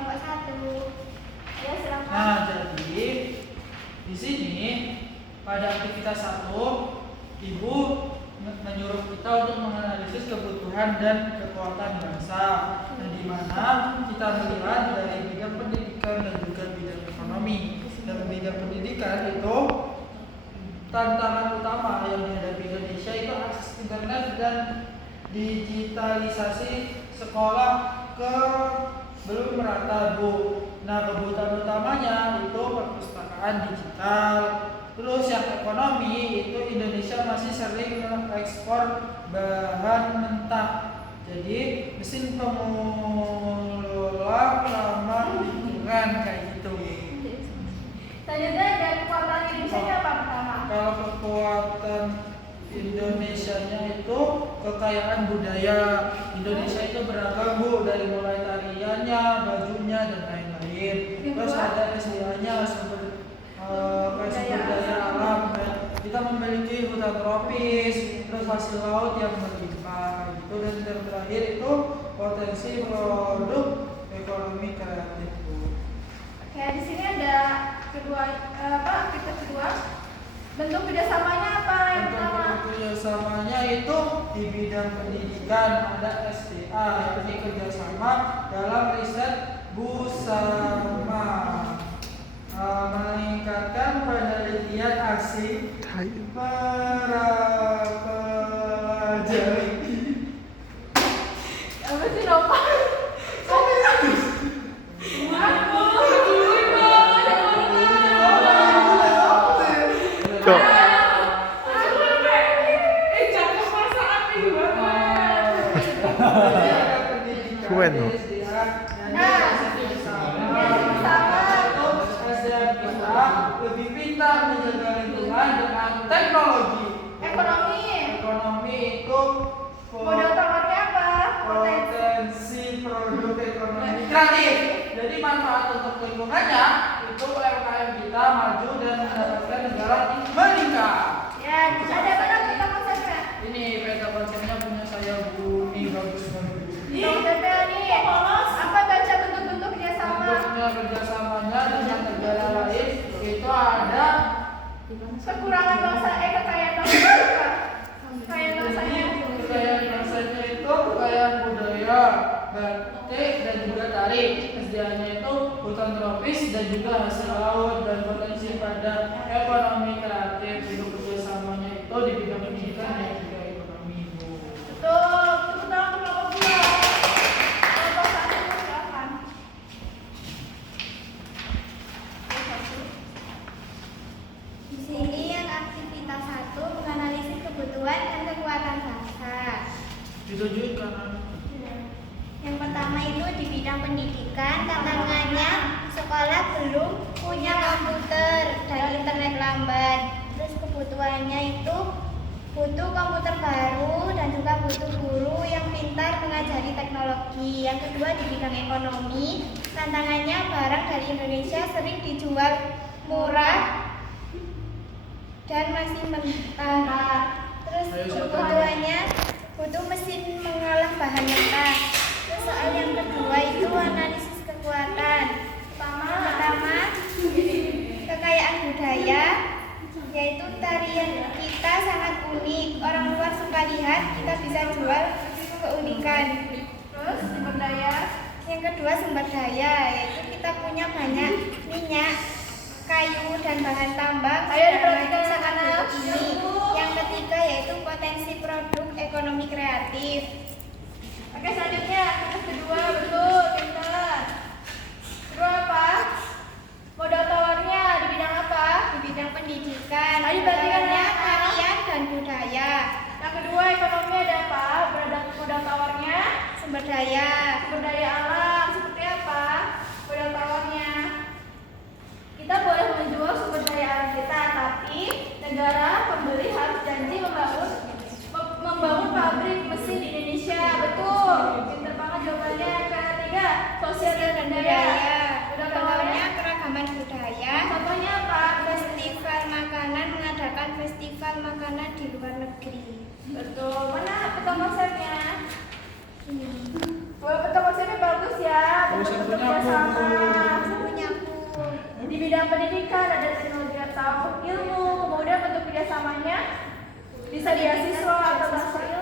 kelompok 1. Ya, silakan. Nah, jadi di sini pada aktivitas 1, Ibu menyuruh kita untuk menganalisis kebutuhan dan kekuatan bangsa. Nah, di mana kita melihat dari bidang pendidikan dan juga bidang ekonomi. Dalam bidang pendidikan itu tantangan utama yang dihadapi Indonesia itu akses internet dan digitalisasi sekolah belum merata, Bu. Nah, kebutuhan utamanya itu perpustakaan digital. Terus yang ekonomi itu Indonesia masih sering mengekspor bahan mentah. Jadi mesin pengelola ramah lingkungan kayak gitu. Selanjutnya dan kekuatan Indonesia apa pertama? Kalau kekuatan Indonesianya itu kekayaan budaya. Indonesia itu beragam, Bu, dari mulai tariannya, bajunya dan lain-lain. Terus ada istilahnya sumber daya alam. Kita memiliki hutan tropis, terus hasil laut yang melimpah gitu. Dan yang terakhir itu potensi produk ekonomi kreatif, Bu. Oke, di sini ada aktivitas kedua. Bentuk kerjasamanya apa yang pertama? Bentuk kerjasamanya itu di bidang pendidikan ada SDA, yaitu kerjasama dalam riset bersama, meningkatkan penelitian aksi para pelajar. Apa sih Nova? Kuen loh. Lebih pintar menjaga lingkungan dengan teknologi. Ekonomi itu Modal tawarnya apa? potensi produk ekonomi kreatif. Jadi manfaat untuk lingkungannya itu UMKM kita maju dan mendapatkan negara meningkat. Ya, ada mana kita konsepnya? Ini peta konsepnya punya saya, Bu. Ini bagus banget. Konsepnya nih, apa baca bentuk-bentuk kerjasama? Bentuknya kerjasamanya dengan negara lain itu ada Kekurangan bangsa, kekayaan bangsa apa? Kekayaan bangsanya. kekayaan bangsanya itu kekayaan budaya, batik dan juga tari. Sedianya itu hutan tropis dan juga hasil laut dan potensi pada ekonomi kreatif. Bentuk kerjasamanya itu di bidang pendidikan dan juga ekonomi, Bu. Betul, tepuk tangan untuk kelompok 2. Kelompok 1 silakan. Di sini yang aktivitas 1 menganalisis kebutuhan dan kekuatan bangsa. Ditujuin kanan. Yang pertama itu di bidang pendidikan, tantangannya sekolah belum punya komputer dan internet lambat. Terus kebutuhannya itu butuh komputer baru dan juga butuh guru yang pintar mengajari teknologi. Yang kedua di bidang ekonomi, tantangannya barang dari Indonesia sering dijual murah dan masih mentah. Terus kebutuhannya butuh mesin mengolah bahan mentah. Terus soal yang kedua itu analisis kekuatan. Pertama kekayaan budaya, yaitu tarian kita sangat unik. Orang luar suka lihat, kita bisa jual keunikan. Terus sumber daya. Yang kedua sumber daya, yaitu kita punya banyak minyak, kayu dan bahan tambang. Ayo diperhatikan sangat anak-anak. butuh ini. Yang ketiga yaitu potensi produk ekonomi kreatif. Oke, selanjutnya aktivitas kedua, betul, pintar. Kedua apa? Modal tawarnya di bidang apa? Di bidang pendidikan, Ayo diperhatikan modalnya anak-anak. tarian dan budaya. Yang kedua ekonomi ada apa? Modal tawarnya Sumber daya, sumber daya alam seperti apa? Modal tawarnya kita boleh menjual sumber daya alam kita, tapi negara pembeli harus janji membangun pabrik mesin di Indonesia. Betul, pintar banget jawabannya. Ketiga sosial dan budaya. Modal tawarnya keragaman budaya. contohnya apa? Festival makanan, mengadakan festival makanan di luar negeri. Betul, mana peta konsepnya? Wah, peta konsepnya bagus ya. Oh, satunya kerjasama. Punyaku. Di bidang pendidikan ada teknologi atau ilmu, kemudian bentuk kerjasamanya bisa beasiswa atau transfer ilmu.